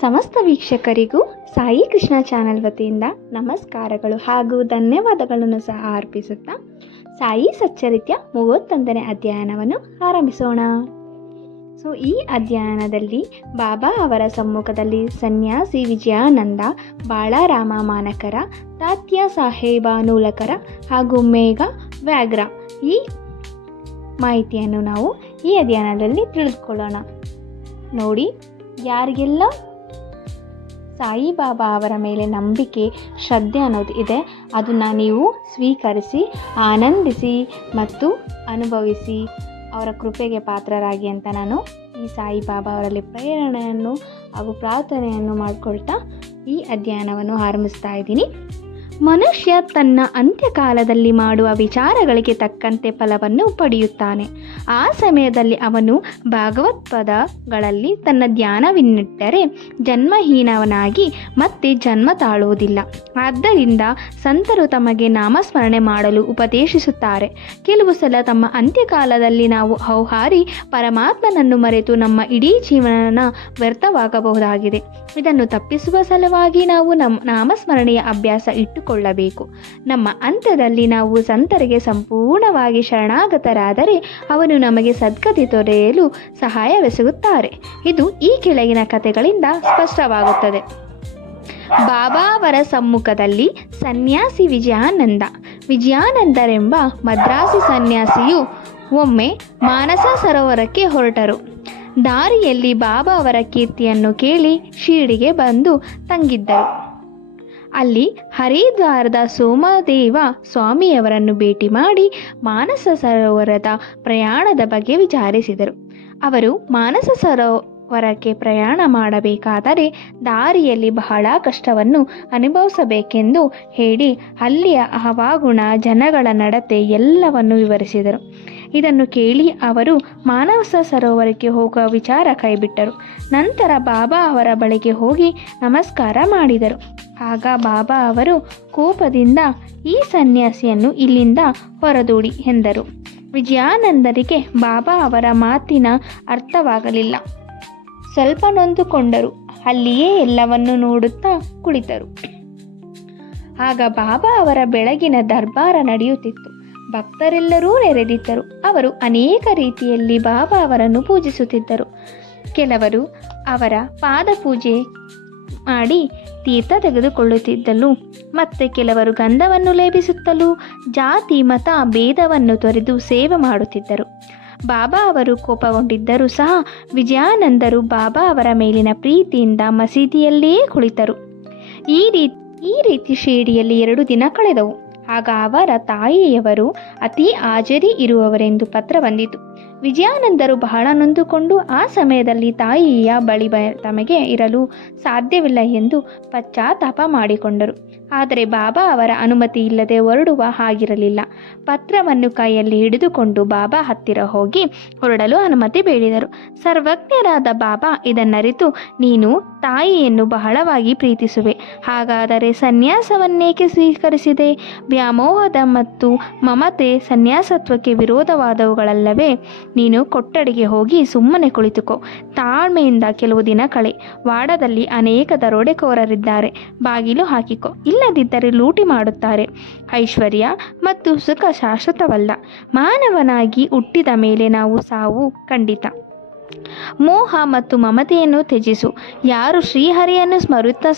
ಸಮಸ್ತ ವೀಕ್ಷಕರಿಗೂ ಸಾಯಿ ಕೃಷ್ಣ ಚಾನೆಲ್ ವತಿಯಿಂದ ನಮಸ್ಕಾರಗಳು ಹಾಗೂ ಧನ್ಯವಾದಗಳನ್ನು ಸಹ ಅರ್ಪಿಸುತ್ತಾ ಸಾಯಿ ಸಚ್ಚರಿತ್ಯ ಮೂವತ್ತೊಂದನೇ ಅಧ್ಯಯನವನ್ನು ಆರಂಭಿಸೋಣ. ಸೊ ಈ ಅಧ್ಯಯನದಲ್ಲಿ ಬಾಬಾ ಅವರ ಸಮ್ಮುಖದಲ್ಲಿ ಸನ್ಯಾಸಿ ವಿಜಯಾನಂದ, ಬಾಳಾರಾಮ ಮಾನಕರ, ತಾತ್ಯ ಸಾಹೇಬ ನೂಲಕರ ಹಾಗೂ ಮೇಘ ವ್ಯಾಘ್ರ ಈ ಮಾಹಿತಿಯನ್ನು ನಾವು ಈ ಅಧ್ಯಯನದಲ್ಲಿ ತಿಳಿದುಕೊಳ್ಳೋಣ. ನೋಡಿ, ಯಾರಿಗೆಲ್ಲ ಸಾಯಿಬಾಬಾ ಅವರ ಮೇಲೆ ನಂಬಿಕೆ, ಶ್ರದ್ಧೆ ಅನ್ನೋದು ಇದೆ. ಅದನ್ನು ನೀವು ಸ್ವೀಕರಿಸಿ, ಆನಂದಿಸಿ ಮತ್ತು ಅನುಭವಿಸಿ ಅವರ ಕೃಪೆಗೆ ಪಾತ್ರರಾಗಿ ಅಂತ ನಾನು ಈ ಸಾಯಿಬಾಬಾ ಅವರಲ್ಲಿ ಪ್ರೇರಣೆಯನ್ನು ಹಾಗೂ ಪ್ರಾರ್ಥನೆಯನ್ನು ಮಾಡಿಕೊಳ್ತಾ ಈ ಅಧ್ಯಯನವನ್ನು ಆರಂಭಿಸ್ತಾ ಇದ್ದೀನಿ. ಮನುಷ್ಯ ತನ್ನ ಅಂತ್ಯಕಾಲದಲ್ಲಿ ಮಾಡುವ ವಿಚಾರಗಳಿಗೆ ತಕ್ಕಂತೆ ಫಲವನ್ನು ಪಡೆಯುತ್ತಾನೆ. ಆ ಸಮಯದಲ್ಲಿ ಅವನು ಭಾಗವತ್ಪದಗಳಲ್ಲಿ ತನ್ನ ಧ್ಯಾನವಿನ್ನಿಟ್ಟರೆ ಜನ್ಮಹೀನವನಾಗಿ ಮತ್ತೆ ಜನ್ಮ ತಾಳುವುದಿಲ್ಲ. ಆದ್ದರಿಂದ ಸಂತರು ತಮಗೆ ನಾಮಸ್ಮರಣೆ ಮಾಡಲು ಉಪದೇಶಿಸುತ್ತಾರೆ. ಕೆಲವು ಸಲ ತಮ್ಮ ಅಂತ್ಯಕಾಲದಲ್ಲಿ ನಾವು ಹೌಹಾರಿ ಪರಮಾತ್ಮನನ್ನು ಮರೆತು ನಮ್ಮ ಇಡೀ ಜೀವನ ವ್ಯರ್ಥವಾಗಬಹುದಾಗಿದೆ. ಇದನ್ನು ತಪ್ಪಿಸುವ ಸಲುವಾಗಿ ನಾವು ನಮ್ಮ ನಾಮಸ್ಮರಣೆಯ ಅಭ್ಯಾಸ ಇಟ್ಟುಕೊಳ್ಳಬೇಕು ನಮ್ಮ ಅಂತ್ಯದಲ್ಲಿ ನಾವು ಸಂತರಿಗೆ ಸಂಪೂರ್ಣವಾಗಿ ಶರಣಾಗತರಾದರೆ ಅವನು ನಮಗೆ ಸದ್ಗತಿ ತೊರೆಯಲು ಸಹಾಯವೆಸಗುತ್ತಾರೆ. ಇದು ಈ ಕೆಳಗಿನ ಕಥೆಗಳಿಂದ ಸ್ಪಷ್ಟವಾಗುತ್ತದೆ. ಬಾಬಾ ಅವರ ಸಮ್ಮುಖದಲ್ಲಿ ಸನ್ಯಾಸಿ ವಿಜಯಾನಂದ. ವಿಜಯಾನಂದರೆಂಬ ಮದ್ರಾಸಿ ಸನ್ಯಾಸಿಯು ಒಮ್ಮೆ ಮಾನಸ ಸರೋವರಕ್ಕೆ ಹೊರಟರು. ದಾರಿಯಲ್ಲಿ ಬಾಬಾ ಅವರ ಕೀರ್ತಿಯನ್ನು ಕೇಳಿ ಶಿರಡಿಗೆ ಬಂದು ತಂಗಿದ್ದರು. ಅಲ್ಲಿ ಹರಿದ್ವಾರದ ಸೋಮದೇವ ಸ್ವಾಮಿಯವರನ್ನು ಭೇಟಿ ಮಾಡಿ ಮಾನಸ ಸರೋವರದ ಪ್ರಯಾಣದ ಬಗ್ಗೆ ವಿಚಾರಿಸಿದರು. ಅವರು ಮಾನಸ ಸರೋವರಕ್ಕೆ ಪ್ರಯಾಣ ಮಾಡಬೇಕಾದರೆ ದಾರಿಯಲ್ಲಿ ಬಹಳ ಕಷ್ಟವನ್ನು ಅನುಭವಿಸಬೇಕೆಂದು ಹೇಳಿ ಅಲ್ಲಿಯ ಹವಾಗುಣ ಜನಗಳ ನಡತೆ ಎಲ್ಲವನ್ನು ವಿವರಿಸಿದರು. ಇದನ್ನು ಕೇಳಿ ಅವರು ಮಾನವಸ ಸರೋವರಕ್ಕೆ ಹೋಗುವ ವಿಚಾರ ಕೈಬಿಟ್ಟರು. ನಂತರ ಬಾಬಾ ಅವರ ಬಳಿಗೆ ಹೋಗಿ ನಮಸ್ಕಾರ ಮಾಡಿದರು. ಆಗ ಬಾಬಾ ಅವರು ಕೋಪದಿಂದ, ಈ ಸನ್ಯಾಸಿಯನ್ನು ಇಲ್ಲಿಂದ ಹೊರದೂಡಿ ಎಂದರು. ವಿಜಯಾನಂದರಿಗೆ ಬಾಬಾ ಅವರ ಮಾತಿನ ಅರ್ಥವಾಗಲಿಲ್ಲ. ಸ್ವಲ್ಪ ನೊಂದುಕೊಂಡರು ಅಲ್ಲಿಯೇ ಎಲ್ಲವನ್ನು ನೋಡುತ್ತಾ ಕುಳಿತರು. ಆಗ ಬಾಬಾ ಅವರ ಬೆಳಗಿನ ದರ್ಬಾರ ನಡೆಯುತ್ತಿತ್ತು. ಭಕ್ತರೆಲ್ಲರೂ ನೆರೆದಿದ್ದರು. ಅವರು ಅನೇಕ ರೀತಿಯಲ್ಲಿ ಬಾಬಾ ಅವರನ್ನು ಪೂಜಿಸುತ್ತಿದ್ದರು. ಕೆಲವರು ಅವರ ಪಾದ ಪೂಜೆ ಮಾಡಿ ತೀರ್ಥ ತೆಗೆದುಕೊಳ್ಳುತ್ತಿದ್ದಲು ಮತ್ತೆ ಕೆಲವರು ಗಂಧವನ್ನು ಲೇಪಿಸುತ್ತಲೂ ಜಾತಿ, ಮತ, ಭೇದವನ್ನು ತೊರೆದು ಸೇವೆ ಮಾಡುತ್ತಿದ್ದರು. ಬಾಬಾ ಅವರು ಕೋಪಗೊಂಡಿದ್ದರೂ ಸಹ ವಿಜಯಾನಂದರು ಬಾಬಾ ಅವರ ಮೇಲಿನ ಪ್ರೀತಿಯಿಂದ ಮಸೀದಿಯಲ್ಲೇ ಕುಳಿತರು. ಈ ರೀತಿ ಈ ರೀತಿ ಶಿರಡಿಯಲ್ಲಿ ಎರಡು ದಿನ ಕಳೆದವು. ಆಗ ಅವರ ತಾಯಿಯವರು ಅತಿ ಹಾಜರಿ ಇರುವವರೆಂದು ಪತ್ರ ಬಂದಿತು. ವಿಜಯಾನಂದರು ಬಹಳ ನೊಂದುಕೊಂಡು ಆ ಸಮಯದಲ್ಲಿ ತಾಯಿಯ ಬಳಿ ತಮಗೆ ಇರಲು ಸಾಧ್ಯವಿಲ್ಲ ಎಂದು ಪಶ್ಚಾತ್ತಾಪ ಮಾಡಿಕೊಂಡರು. ಆದರೆ ಬಾಬಾ ಅವರ ಅನುಮತಿ ಇಲ್ಲದೆ ಹೊರಡುವ ಹಾಗಿರಲಿಲ್ಲ. ಪತ್ರವನ್ನು ಕೈಯಲ್ಲಿ ಹಿಡಿದುಕೊಂಡು ಬಾಬಾ ಹತ್ತಿರ ಹೋಗಿ ಹೊರಡಲು ಅನುಮತಿ ಬೇಡಿದರು. ಸರ್ವಜ್ಞರಾದ ಬಾಬಾ ಇದನ್ನರಿತು, ನೀನು ತಾಯಿಯನ್ನು ಬಹಳವಾಗಿ ಪ್ರೀತಿಸುವೆ. ಹಾಗಾದರೆ ಸನ್ಯಾಸವನ್ನೇಕೆ ಸ್ವೀಕರಿಸಿದೆ? ವ್ಯಾಮೋಹದ ಮತ್ತು ಮಮತೆ ಸನ್ಯಾಸತ್ವಕ್ಕೆ ವಿರೋಧವಾದವುಗಳಲ್ಲವೇ? ನೀನು ಕೊಠಡಿಗೆ ಹೋಗಿ ಸುಮ್ಮನೆ ಕುಳಿತುಕೋ. ತಾಳ್ಮೆಯಿಂದ ಕೆಲವು ದಿನ ಕಳೆ. ವಾಡದಲ್ಲಿ ಅನೇಕ ದರೋಡೆಕೋರರಿದ್ದಾರೆ. ಬಾಗಿಲು ಹಾಕಿಕೊ. ಇಲ್ಲದಿದ್ದರೆ ಲೂಟಿ ಮಾಡುತ್ತಾರೆ. ಐಶ್ವರ್ಯ ಮತ್ತು ಸುಖ ಶಾಶ್ವತವಲ್ಲ ಮಾನವನಾಗಿ ಹುಟ್ಟಿದ ಮೇಲೆ ನಾವು ಸಾವು ಖಂಡಿತ. ಮೋಹ ಮತ್ತು ಮಮತೆಯನ್ನು ತ್ಯಜಿಸು. ಯಾರು ಶ್ರೀಹರಿಯನ್ನು ಸ್ಮರುತ್ತಾ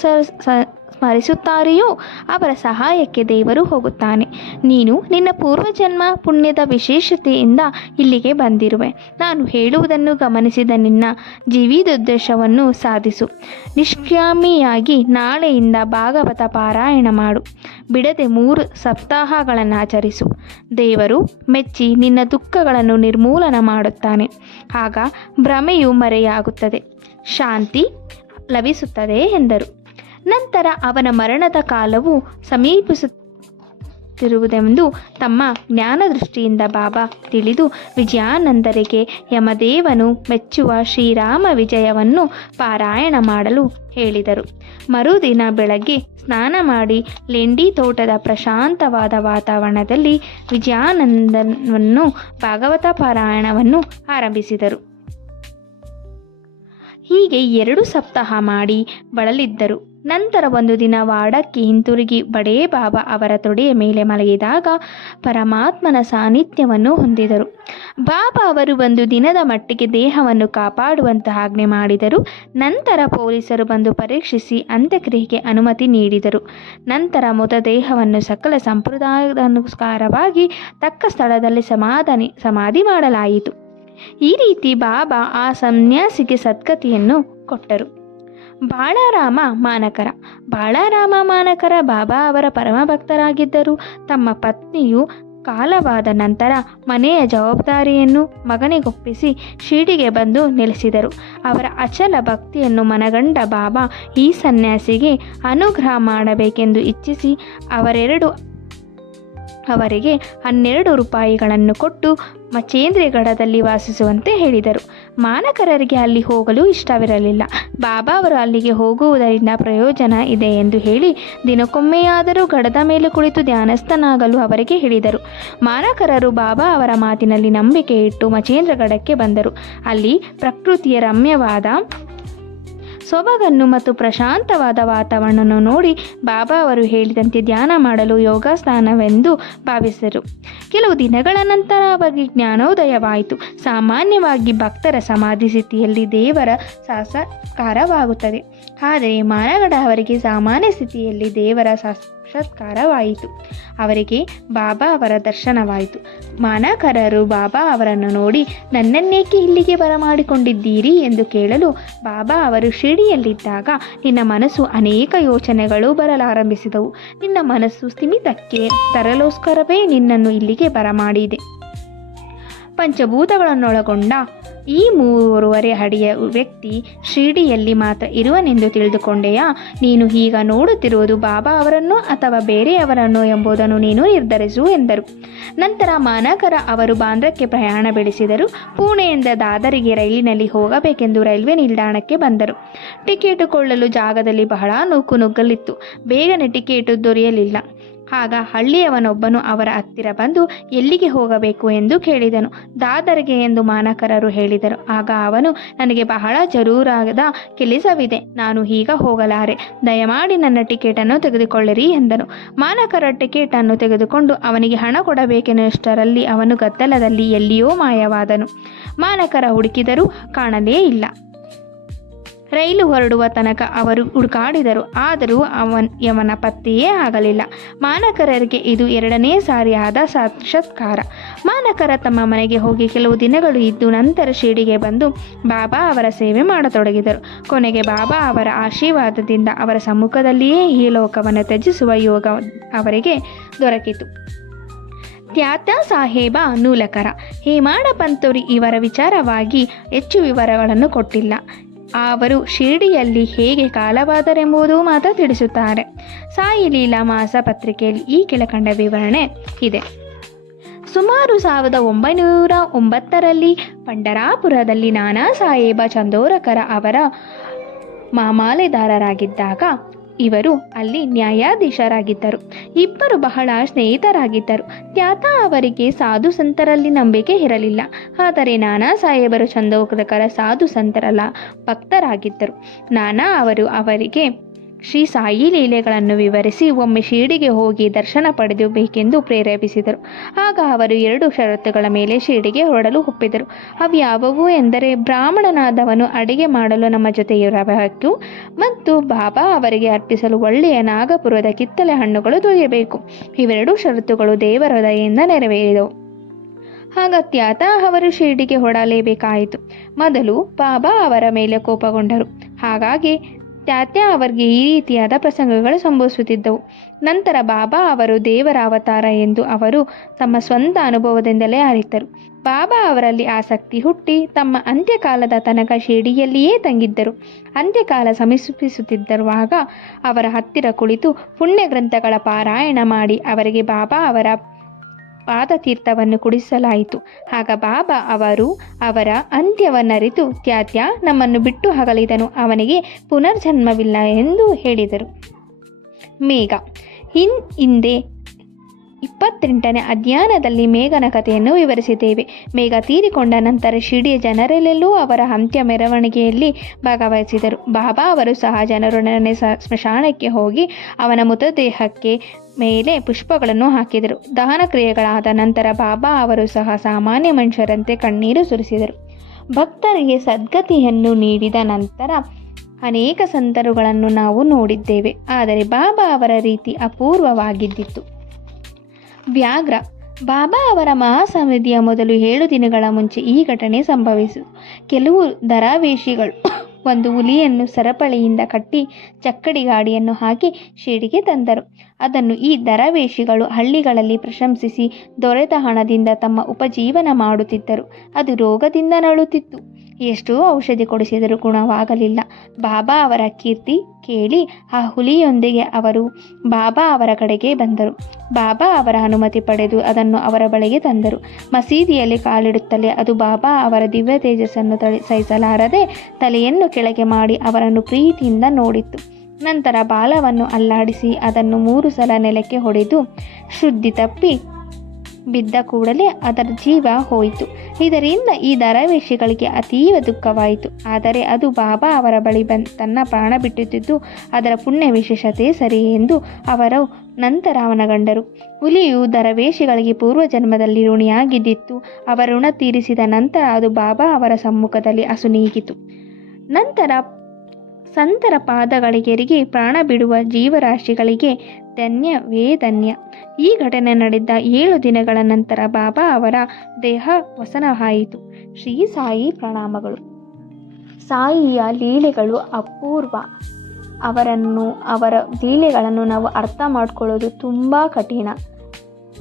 ಸ್ಮರಿಸುತ್ತಾರೆಯೋ ಅವರ ಸಹಾಯಕ್ಕೆ ದೇವರು ಹೋಗುತ್ತಾನೆ. ನೀನು ನಿನ್ನ ಪೂರ್ವಜನ್ಮ ಪುಣ್ಯದ ವಿಶೇಷತೆಯಿಂದ ಇಲ್ಲಿಗೆ ಬಂದಿರುವೆ. ನಾನು ಹೇಳುವುದನ್ನು ಗಮನಿಸಿದ ನಿನ್ನ ಜೀವಿದುದ್ದೇಶವನ್ನು ಸಾಧಿಸು. ನಿಷ್ಕ್ರಾಮಿಯಾಗಿ ನಾಳೆಯಿಂದ ಭಾಗವತ ಪಾರಾಯಣ ಮಾಡು. ಬಿಡದೆ ಮೂರು ಸಪ್ತಾಹಗಳನ್ನು ಆಚರಿಸು. ದೇವರು ಮೆಚ್ಚಿ ನಿನ್ನ ದುಃಖಗಳನ್ನು ನಿರ್ಮೂಲನ ಮಾಡುತ್ತಾನೆ. ಆಗ ಭ್ರಮೆಯು ಮರೆಯಾಗುತ್ತದೆ. ಶಾಂತಿ ಲಭಿಸುತ್ತದೆ ಎಂದರು. ನಂತರ ಅವನ ಮರಣದ ಕಾಲವು ಸಮೀಪಿಸುತ್ತಿರುವುದೆಂದು ತಮ್ಮ ಜ್ಞಾನದೃಷ್ಟಿಯಿಂದ ಬಾಬಾ ತಿಳಿದು ವಿಜಯಾನಂದರಿಗೆ ಯಮದೇವನು ಮೆಚ್ಚುವ ಶ್ರೀರಾಮ ವಿಜಯವನ್ನು ಪಾರಾಯಣ ಮಾಡಲು ಹೇಳಿದರು. ಮರುದಿನ ಬೆಳಗ್ಗೆ ಸ್ನಾನ ಮಾಡಿ ಲೆಂಡಿ ತೋಟದ ಪ್ರಶಾಂತವಾದ ವಾತಾವರಣದಲ್ಲಿ ವಿಜಯಾನಂದನವನ್ನು ಭಾಗವತ ಪಾರಾಯಣವನ್ನು ಆರಂಭಿಸಿದರು. ಹೀಗೆ ಎರಡು ಸಪ್ತಾಹ ಮಾಡಿ ಬಳಲಿದ್ದರು. ನಂತರ ಒಂದು ದಿನ ವಾಡಕ್ಕೆ ಹಿಂತಿರುಗಿ ಬಡೇ ಬಾಬಾ ಅವರ ತೊಡೆಯ ಮೇಲೆ ಮಲಗಿದಾಗ ಪರಮಾತ್ಮನ ಸಾನ್ನಿಧ್ಯವನ್ನು ಹೊಂದಿದರು. ಬಾಬಾ ಅವರು ಒಂದು ದಿನದ ಮಟ್ಟಿಗೆ ದೇಹವನ್ನು ಕಾಪಾಡುವಂತಹ ಆಜ್ಞೆ ಮಾಡಿದರು. ನಂತರ ಪೊಲೀಸರು ಬಂದು ಪರೀಕ್ಷಿಸಿ ಅಂತ್ಯಕ್ರಿಯೆಗೆ ಅನುಮತಿ ನೀಡಿದರು. ನಂತರ ಮೃತದೇಹವನ್ನು ಸಕಲ ಸಂಪ್ರದಾಯದ ತಕ್ಕ ಸ್ಥಳದಲ್ಲಿ ಸಮಾಧಾನಿ ಸಮಾಧಿ ಮಾಡಲಾಯಿತು. ಈ ರೀತಿ ಬಾಬಾ ಆ ಸನ್ಯಾಸಿಗೆ ಸದ್ಗತಿಯನ್ನು ಕೊಟ್ಟರು. ಬಾಳಾರಾಮ ಮಾನಕರ. ಬಾಳಾರಾಮ ಮಾನಕರ ಬಾಬಾ ಅವರ ಪರಮ ಭಕ್ತರಾಗಿದ್ದರು ತಮ್ಮ ಪತ್ನಿಯು ಕಾಲವಾದ ನಂತರ ಮನೆಯ ಜವಾಬ್ದಾರಿಯನ್ನು ಮಗನಿಗೊಪ್ಪಿಸಿ ಶಿರ್ಡಿಗೆ ಬಂದು ನೆಲೆಸಿದರು. ಅವರ ಅಚಲ ಭಕ್ತಿಯನ್ನು ಮನಗಂಡ ಬಾಬಾ ಈ ಸನ್ಯಾಸಿಗೆ ಅನುಗ್ರಹ ಮಾಡಬೇಕೆಂದು ಇಚ್ಛಿಸಿ ಅವರೆರಡು ಅವರಿಗೆ ಹನ್ನೆರಡು ರೂಪಾಯಿಗಳನ್ನು ಕೊಟ್ಟು ಮಚೇಂದ್ರಗಢದಲ್ಲಿ ವಾಸಿಸುವಂತೆ ಹೇಳಿದರು. ಮಾನಕರರಿಗೆ ಅಲ್ಲಿ ಹೋಗಲು ಇಷ್ಟವಿರಲಿಲ್ಲ. ಬಾಬಾ ಅವರು ಅಲ್ಲಿಗೆ ಹೋಗುವುದರಿಂದ ಪ್ರಯೋಜನ ಇದೆ ಎಂದು ಹೇಳಿ ದಿನಕ್ಕೊಮ್ಮೆಯಾದರೂ ಗಡದ ಮೇಲೆ ಕುಳಿತು ಧ್ಯಾನಸ್ಥನಾಗಲು ಅವರಿಗೆ ಹೇಳಿದರು. ಮಾನಕರರು ಬಾಬಾ ಅವರ ಮಾತಿನಲ್ಲಿ ನಂಬಿಕೆ ಇಟ್ಟು ಮಚೇಂದ್ರಗಢಕ್ಕೆ ಬಂದರು. ಅಲ್ಲಿ ಪ್ರಕೃತಿಯ ರಮ್ಯವಾದ ಸೊಬಗನ್ನು ಮತ್ತು ಪ್ರಶಾಂತವಾದ ವಾತಾವರಣವನ್ನು ನೋಡಿ ಬಾಬಾ ಅವರು ಹೇಳಿದಂತೆ ಧ್ಯಾನ ಮಾಡಲು ಯೋಗಸ್ಥಾನವೆಂದು ಭಾವಿಸಿದರು. ಕೆಲವು ದಿನಗಳ ನಂತರ ಅವರಿಗೆ ಜ್ಞಾನೋದಯವಾಯಿತು. ಸಾಮಾನ್ಯವಾಗಿ ಭಕ್ತರ ಸಮಾಧಿ ಸ್ಥಿತಿಯಲ್ಲಿ ದೇವರ ಸಾಸಕಾರವಾಗುತ್ತದೆ ಆದರೆ ಮಾನಗಡ ಅವರಿಗೆ ಸಾಮಾನ್ಯ ಸ್ಥಿತಿಯಲ್ಲಿ ದೇವರ ಸಾಕ್ಷಾತ್ಕಾರವಾಯಿತು. ಅವರಿಗೆ ಬಾಬಾ ಅವರ ದರ್ಶನವಾಯಿತು. ಮಾನಕರರು ಬಾಬಾ ಅವರನ್ನು ನೋಡಿ, ನನ್ನನ್ನೇಕೆ ಇಲ್ಲಿಗೆ ಬರಮಾಡಿಕೊಂಡಿದ್ದೀರಿ? ಎಂದು ಕೇಳಲು ಬಾಬಾ ಅವರು ಶಿರಡಿಯಲ್ಲಿದ್ದಾಗ ನಿನ್ನ ಮನಸ್ಸು ಅನೇಕ ಯೋಚನೆಗಳು ಬರಲಾರಂಭಿಸಿದವು. ನಿನ್ನ ಮನಸ್ಸು ಸ್ಥಿಮಿತಕ್ಕೆ ತರಲೋಸ್ಕರವೇ ನಿನ್ನನ್ನು ಇಲ್ಲಿಗೆ ಬರಮಾಡಿದೆ. ಪಂಚಭೂತಗಳನ್ನೊಳಗೊಂಡ ಈ ಮೂರುವರೆ ಅಡಿಯ ವ್ಯಕ್ತಿ ಶಿರಡಿಯಲ್ಲಿ ಮಾತ್ರ ಇರುವನೆಂದು ತಿಳಿದುಕೊಂಡೆಯಾ? ನೀನು ಈಗ ನೋಡುತ್ತಿರುವುದು ಬಾಬಾ ಅವರನ್ನು ಅಥವಾ ಬೇರೆಯವರನ್ನು ಎಂಬುದನ್ನು ನೀನು ನಿರ್ಧರಿಸು ಎಂದರು. ನಂತರ ಮಾನಕರ ಅವರು ಬಾಂದ್ರಕ್ಕೆ ಪ್ರಯಾಣ ಬೆಳೆಸಿದರು. ಪುಣೆಯಿಂದ ದಾದರಿಗೆ ರೈಲಿನಲ್ಲಿ ಹೋಗಬೇಕೆಂದು ರೈಲ್ವೆ ನಿಲ್ದಾಣಕ್ಕೆ ಬಂದರು. ಟಿಕೆಟ್ ಕೊಳ್ಳಲು ಜಾಗದಲ್ಲಿ ಬಹಳ ನೂಕು ನುಗ್ಗಲಿತ್ತು. ಬೇಗನೆ ಟಿಕೆಟ್ ದೊರೆಯಲಿಲ್ಲ. ಆಗ ಹಳ್ಳಿಯವನೊಬ್ಬನು ಅವರ ಹತ್ತಿರ ಬಂದು ಎಲ್ಲಿಗೆ ಹೋಗಬೇಕು ಎಂದು ಕೇಳಿದನು. ದಾದರ್ಗೆ ಎಂದು ಮಾನಕರರು ಹೇಳಿದರು. ಆಗ ಅವನು, ನನಗೆ ಬಹಳ ಜರೂರಾದ ಕೆಲಸವಿದೆ. ನಾನು ಈಗ ಹೋಗಲಾರೆ. ದಯಮಾಡಿ ನನ್ನ ಟಿಕೆಟನ್ನು ತೆಗೆದುಕೊಳ್ಳಿರಿ ಎಂದನು. ಮಾನಕರ ಟಿಕೆಟನ್ನು ತೆಗೆದುಕೊಂಡು ಅವನಿಗೆ ಹಣ ಕೊಡಬೇಕೆನ್ನುವಷ್ಟರಲ್ಲಿ ಅವನು ಗದ್ದಲದಲ್ಲಿ ಎಲ್ಲಿಯೋ ಮಾಯವಾದನು. ಮಾನಕರ ಹುಡುಕಿದರೂ ಕಾಣಲೇ ಇಲ್ಲ. ರೈಲು ಹೊರಡುವ ತನಕ ಅವರು ಹುಡುಕಾಡಿದರು. ಆದರೂ ಅವನ್ ಯವನ ಪತ್ತೆಯೇ ಆಗಲಿಲ್ಲ. ಮಾನಕರರಿಗೆ ಇದು ಎರಡನೇ ಸಾರಿಯಾದ ಸಾಕ್ಷಾತ್ಕಾರ. ಮಾನಕರ ತಮ್ಮ ಮನೆಗೆ ಹೋಗಿ ಕೆಲವು ದಿನಗಳು ಇದ್ದು ನಂತರ ಶಿರಡಿಗೆ ಬಂದು ಬಾಬಾ ಅವರ ಸೇವೆ ಮಾಡತೊಡಗಿದರು. ಕೊನೆಗೆ ಬಾಬಾ ಅವರ ಆಶೀರ್ವಾದದಿಂದ ಅವರ ಸಮ್ಮುಖದಲ್ಲಿಯೇ ಈ ಲೋಕವನ್ನು ತ್ಯಜಿಸುವ ಯೋಗ ಅವರಿಗೆ ದೊರಕಿತು. ತ್ಯಾತ ಸಾಹೇಬ ನೂಲಕರ ಹೇಮಾಡ ಪಂತೂರಿ ಇವರ ವಿಚಾರವಾಗಿ ಹೆಚ್ಚು ವಿವರಗಳನ್ನು ಕೊಟ್ಟಿಲ್ಲ. ಅವರು ಶಿರಡಿಯಲ್ಲಿ ಹೇಗೆ ಕಾಲವಾದರೆಂಬುದು ಮಾತ್ರ ತಿಳಿಸುತ್ತಾರೆ. ಸಾಯಿ ಲೀಲಾ ಮಾಸ ಪತ್ರಿಕೆಯಲ್ಲಿ ಈ ಕೆಳಕಂಡ ವಿವರಣೆ ಇದೆ. ಸುಮಾರು ಸಾವಿರದ ಒಂಬೈನೂರ ಒಂಬತ್ತರಲ್ಲಿ ಪಂಡರಾಪುರದಲ್ಲಿ ನಾನಾ ಸಾಹೇಬ ಚಂದೋರಕರ ಅವರ ಮಾಮಾಲೆದಾರರಾಗಿದ್ದಾಗ ಇವರು ಅಲ್ಲಿ ನ್ಯಾಯಾಧೀಶರಾಗಿದ್ದರು. ಇಬ್ಬರು ಬಹಳ ಸ್ನೇಹಿತರಾಗಿದ್ದರು. ತ್ಯಾತ ಅವರಿಗೆ ಸಾಧು ಸಂತರಲ್ಲಿ ನಂಬಿಕೆ ಇರಲಿಲ್ಲ. ಆದರೆ ನಾನಾ ಸಾಹೇಬರು ಚಂದೋಕರ ಸಾಧು ಸಂತರಲ್ಲ ಭಕ್ತರಾಗಿದ್ದರು. ನಾನಾ ಅವರು ಅವರಿಗೆ ಶ್ರೀ ಸಾಯಿ ಲೀಲೆಗಳನ್ನು ವಿವರಿಸಿ ಒಮ್ಮೆ ಶಿರ್ಡಿಗೆ ಹೋಗಿ ದರ್ಶನ ಪಡೆಯಬೇಕೆಂದು ಪ್ರೇರೇಪಿಸಿದರು. ಆಗ ಅವರು ಎರಡು ಷರತ್ತುಗಳ ಮೇಲೆ ಶಿರ್ಡಿಗೆ ಹೊರಡಲು ಒಪ್ಪಿದರು. ಅವ್ಯಾವವು ಎಂದರೆ ಬ್ರಾಹ್ಮಣನಾದವನು ಅಡಿಗೆ ಮಾಡಲು ನಮ್ಮ ಜೊತೆ ಇರಬೇಕು ಮತ್ತು ಬಾಬಾ ಅವರಿಗೆ ಅರ್ಪಿಸಲು ಒಳ್ಳೆಯ ನಾಗಪುರದ ಕಿತ್ತಲೆ ಹಣ್ಣುಗಳು ದೊರೆಯಬೇಕು. ಇವೆರಡು ಷರತ್ತುಗಳು ದೇವರ ದಯೆಯಿಂದ ನೆರವೇರಿದವು. ಆಗ ತ್ಯಾತ ಅವರು ಶಿರಡಿಗೆ ಹೊರಡಲೇಬೇಕಾಯಿತು. ಮೊದಲು ಬಾಬಾ ಅವರ ಮೇಲೆ ಕೋಪಗೊಂಡರು. ಹಾಗಾಗಿ ತ್ಯಾತ್ಯ ಅವರಿಗೆ ಈ ರೀತಿಯಾದ ಪ್ರಸಂಗಗಳು ಸಂಭವಿಸುತ್ತಿದ್ದವು. ನಂತರ ಬಾಬಾ ಅವರು ದೇವರ ಅವತಾರ ಎಂದು ಅವರು ತಮ್ಮ ಸ್ವಂತ ಅನುಭವದಿಂದಲೇ ಅರಿತರು. ಬಾಬಾ ಅವರಲ್ಲಿ ಆಸಕ್ತಿ ಹುಟ್ಟಿ ತಮ್ಮ ಅಂತ್ಯಕಾಲದ ತನಕ ಶಿರಡಿಯಲ್ಲಿಯೇ ತಂಗಿದ್ದರು. ಅಂತ್ಯಕಾಲ ಸಮೀಪಿಸುತ್ತಿದ್ದರುವಾಗ ಅವರ ಹತ್ತಿರ ಕುಳಿತು ಪುಣ್ಯ ಗ್ರಂಥಗಳ ಪಾರಾಯಣ ಮಾಡಿ ಅವರಿಗೆ ಬಾಬಾ ಅವರ ಪಾದತೀರ್ಥವನ್ನು ಕುಡಿಸಲಾಯಿತು. ಆಗ ಬಾಬಾ ಅವರು ಅವರ ಅಂತ್ಯವನ್ನರಿತು, ತ್ಯಾತ್ಯ, ನಮ್ಮನ್ನು ಬಿಟ್ಟು ಹಗಲಿದನು, ಅವನಿಗೆ ಪುನರ್ಜನ್ಮವಿಲ್ಲ ಎಂದು ಹೇಳಿದರು. ಮೇಘ ಹಿನ್ ಹಿಂದೆ ಇಪ್ಪತ್ತೆಂಟನೇ ಅಧ್ಯಾಯದಲ್ಲಿ ಮೇಘನ ಕಥೆಯನ್ನು ವಿವರಿಸಿದ್ದೇವೆ. ಮೇಘ ತೀರಿಕೊಂಡ ನಂತರ ಶಿಡಿಯ ಜನರೆಲ್ಲೆಲ್ಲೂ ಅವರ ಅಂತ್ಯ ಮೆರವಣಿಗೆಯಲ್ಲಿ ಭಾಗವಹಿಸಿದರು. ಬಾಬಾ ಅವರು ಸಹ ಜನರೊಡನೆ ಸ್ಮಶಾನಕ್ಕೆ ಹೋಗಿ ಅವನ ಮೃತದೇಹಕ್ಕೆ ಮೇಲೆ ಪುಷ್ಪಗಳನ್ನು ಹಾಕಿದರು. ದಹನ ಕ್ರಿಯೆಗಳಾದ ನಂತರ ಬಾಬಾ ಅವರು ಸಹ ಸಾಮಾನ್ಯ ಮನುಷ್ಯರಂತೆ ಕಣ್ಣೀರು ಸುರಿಸಿದರು. ಭಕ್ತರಿಗೆ ಸದ್ಗತಿಯನ್ನು ನೀಡಿದ ನಂತರ ಅನೇಕ ಸಂತರುಗಳನ್ನು ನಾವು ನೋಡಿದ್ದೇವೆ. ಆದರೆ ಬಾಬಾ ಅವರ ರೀತಿ ಅಪೂರ್ವವಾಗಿದ್ದಿತ್ತು. ವ್ಯಾಘ್ರ, ಬಾಬಾ ಅವರ ಮಹಾಸಮಿತಿಯ ಮೊದಲು ಏಳು ದಿನಗಳ ಮುಂಚೆ ಈ ಘಟನೆ ಸಂಭವಿಸಿತು. ಕೆಲವು ದರಾವೇಶಿಗಳು ಒಂದು ಹುಲಿಯನ್ನು ಸರಪಳಿಯಿಂದ ಕಟ್ಟಿ, ಚಕ್ಕಡಿ ಗಾಡಿಯನ್ನು ಹಾಕಿ, ಶೇಡಿಗೆ ತಂದರು. ಅದನ್ನು ಈ ದರವೇಶಿಗಳು ಹಳ್ಳಿಗಳಲ್ಲಿ ಪ್ರಶಂಸಿಸಿ ದೊರೆತ ಹಣದಿಂದ ತಮ್ಮ ಉಪಜೀವನ ಮಾಡುತ್ತಿದ್ದರು. ಅದು ರೋಗದಿಂದ ನಳುತ್ತಿತ್ತು ಎಷ್ಟೋ ಔಷಧಿ ಕೊಡಿಸಿದರೂ ಗುಣವಾಗಲಿಲ್ಲ. ಬಾಬಾ ಅವರ ಕೀರ್ತಿ ಕೇಳಿ ಆ ಹುಲಿಯೊಂದಿಗೆ ಅವರು ಬಾಬಾ ಅವರ ಕಡೆಗೆ ಬಂದರು. ಬಾಬಾ ಅವರ ಅನುಮತಿ ಪಡೆದು ಅದನ್ನು ಅವರ ಬಳಿಗೆ ತಂದರು. ಮಸೀದಿಯಲ್ಲಿ ಕಾಲಿಡುತ್ತಲೇ ಅದು ಬಾಬಾ ಅವರ ದಿವ್ಯ ತೇಜಸ್ಸನ್ನು ತಳಿ ಸಹಿಸಲಾರದೆ ತಲೆಯನ್ನು ಕೆಳಗೆ ಮಾಡಿ ಅವರನ್ನು ಪ್ರೀತಿಯಿಂದ ನೋಡಿತ್ತು. ನಂತರ ಬಾಲವನ್ನು ಅಲ್ಲಾಡಿಸಿ ಅದನ್ನು ಮೂರು ಸಲ ನೆಲಕ್ಕೆ ಹೊಡೆದು ಶುದ್ಧಿ ತಪ್ಪಿ ಬಿದ್ದ ಕೂಡಲೇ ಅದರ ಜೀವ ಹೋಯಿತು. ಇದರಿಂದ ಈ ದರವೇಶಿಗಳಿಗೆ ಅತೀವ ದುಃಖವಾಯಿತು. ಆದರೆ ಅದು ಬಾಬಾ ಅವರ ಬಳಿ ಬನ್ ತನ್ನ ಪ್ರಾಣ ಬಿಟ್ಟುತ್ತಿದ್ದು ಅದರ ಪುಣ್ಯ ವಿಶೇಷತೆ ಸರಿ ಎಂದು ಅವರು ನಂತರ ಅವನಗಂಡರು. ಹುಲಿಯು ದರವೇಶಿಗಳಿಗೆ ಪೂರ್ವ ಜನ್ಮದಲ್ಲಿ ಋಣಿಯಾಗಿದ್ದಿತ್ತು. ಅವರ ಋಣ ತೀರಿಸಿದ ನಂತರ ಅದು ಬಾಬಾ ಅವರ ಸಮ್ಮುಖದಲ್ಲಿ ಅಸುನೀಗಿತು. ನಂತರ ಸಂತರ ಪಾದಗಳಿಗೆರಿಗೆ ಪ್ರಾಣ ಬಿಡುವ ಜೀವರಾಶಿಗಳಿಗೆ ಧನ್ಯವೇ ಧನ್ಯ ಈ ಘಟನೆ ನಡೆದ ಏಳು ದಿನಗಳ ನಂತರ ಬಾಬಾ ಅವರ ದೇಹ ವಸನವಾಯಿತು. ಶ್ರೀ ಸಾಯಿ ಪ್ರಣಾಮಗಳು. ಸಾಯಿಯ ಲೀಲೆಗಳು ಅಪೂರ್ವ. ಅವರನ್ನು, ಅವರ ಲೀಲೆಗಳನ್ನು ನಾವು ಅರ್ಥ ಮಾಡಿಕೊಳ್ಳೋದು ತುಂಬ ಕಠಿಣ.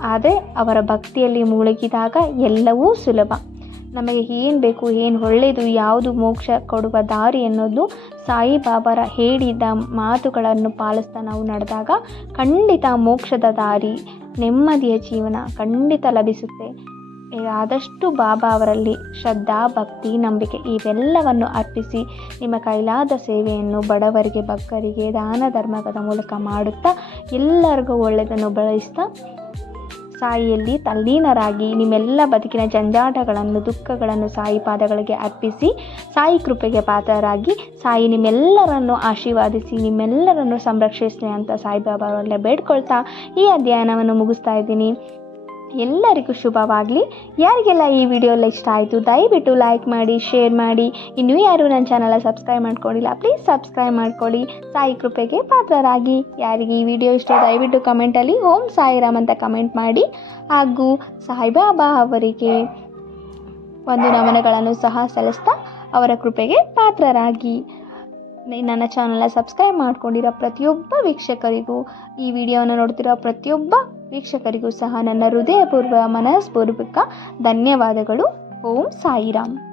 ಆದರೆ ಅವರ ಭಕ್ತಿಯಲ್ಲಿ ಮುಳುಗಿದಾಗ ಎಲ್ಲವೂ ಸುಲಭ. ನಮಗೆ ಏನು ಬೇಕು, ಏನು ಒಳ್ಳೆಯದು ಯಾವುದು ಮೋಕ್ಷ ಕೊಡುವ ದಾರಿ ಅನ್ನೋದು ಸಾಯಿಬಾಬಾರ ಹೇಳಿದ ಮಾತುಗಳನ್ನು ಪಾಲಿಸ್ತಾ ನಾವು ನಡೆದಾಗ ಖಂಡಿತ ಮೋಕ್ಷದ ದಾರಿ ನೆಮ್ಮದಿಯ ಜೀವನ ಖಂಡಿತ ಲಭಿಸುತ್ತೆ. ಆದಷ್ಟು ಬಾಬಾ ಅವರಲ್ಲಿ ಶ್ರದ್ಧಾ, ಭಕ್ತಿ, ನಂಬಿಕೆ ಇವೆಲ್ಲವನ್ನು ಅರ್ಪಿಸಿ ನಿಮ್ಮ ಕೈಲಾದ ಸೇವೆಯನ್ನು ಬಡವರಿಗೆ, ಭಕ್ತರಿಗೆ, ದಾನ ಧರ್ಮದ ಮೂಲಕ ಮಾಡುತ್ತಾ ಎಲ್ಲರಿಗೂ ಒಳ್ಳೆಯದನ್ನು ಬಳಸ್ತಾ ಸಾಯಿಯಲ್ಲಿ ತಲ್ಲೀನರಾಗಿ ನಿಮ್ಮೆಲ್ಲ ಬದುಕಿನ ಜಂಜಾಟಗಳನ್ನು, ದುಃಖಗಳನ್ನು ಸಾಯಿ ಪಾದಗಳಿಗೆ ಅರ್ಪಿಸಿ, ಸಾಯಿ ಕೃಪೆಗೆ ಪಾತ್ರರಾಗಿ, ಸಾಯಿ ನಿಮ್ಮೆಲ್ಲರನ್ನು ಆಶೀರ್ವಾದಿಸಿ, ನಿಮ್ಮೆಲ್ಲರನ್ನು ಸಂರಕ್ಷಿಸಿ ಅಂತ ಸಾಯಿಬಾಬಾ ಅವರಲ್ಲೇ ಬೇಡ್ಕೊಳ್ತಾ ಈ ಅಧ್ಯಯನವನ್ನು ಮುಗಿಸ್ತಾ ಇದ್ದೀನಿ. ಎಲ್ಲರಿಗೂ ಶುಭವಾಗಲಿ. ಯಾರಿಗೆಲ್ಲ ಈ ವಿಡಿಯೋ ಎಲ್ಲ ಇಷ್ಟ ಆಯಿತು, ದಯವಿಟ್ಟು ಲೈಕ್ ಮಾಡಿ ಶೇರ್ ಮಾಡಿ. ಇನ್ನೂ ಯಾರು ನನ್ನ ಚಾನಲ ಸಬ್ಸ್ಕ್ರೈಬ್ ಮಾಡ್ಕೊಂಡಿಲ್ಲ ಪ್ಲೀಸ್ ಸಬ್ಸ್ಕ್ರೈಬ್ ಮಾಡ್ಕೊಳ್ಳಿ. ಸಾಯಿ ಕೃಪೆಗೆ ಪಾತ್ರರಾಗಿ. ಯಾರಿಗೆ ಈ ವಿಡಿಯೋ ಇಷ್ಟ, ದಯವಿಟ್ಟು ಕಮೆಂಟಲ್ಲಿ ಓಂ ಸಾಯಿರಾಮ್ ಅಂತ ಕಮೆಂಟ್ ಮಾಡಿ. ಹಾಗೂ ಸಾಯಿಬಾಬಾ ಅವರಿಗೆ ಒಂದು ನಮನಗಳನ್ನು ಸಹ ಸಲ್ಲಿಸ್ತಾ ಅವರ ಕೃಪೆಗೆ ಪಾತ್ರರಾಗಿ. ನನ್ನ ಚಾನಲ್ನ ಸಬ್ಸ್ಕ್ರೈಬ್ ಮಾಡ್ಕೊಂಡಿರೋ ಪ್ರತಿಯೊಬ್ಬ ವೀಕ್ಷಕರಿಗೂ, ಈ ವಿಡಿಯೋವನ್ನು ನೋಡ್ತಿರೋ ಪ್ರತಿಯೊಬ್ಬ ವೀಕ್ಷಕರಿಗೂ ಸಹ ನನ್ನ ಹೃದಯಪೂರ್ವ ಮನಸ್ಪೂರ್ವಕ ಧನ್ಯವಾದಗಳು. ಓಂ ಸಾಯಿರಾಮ್.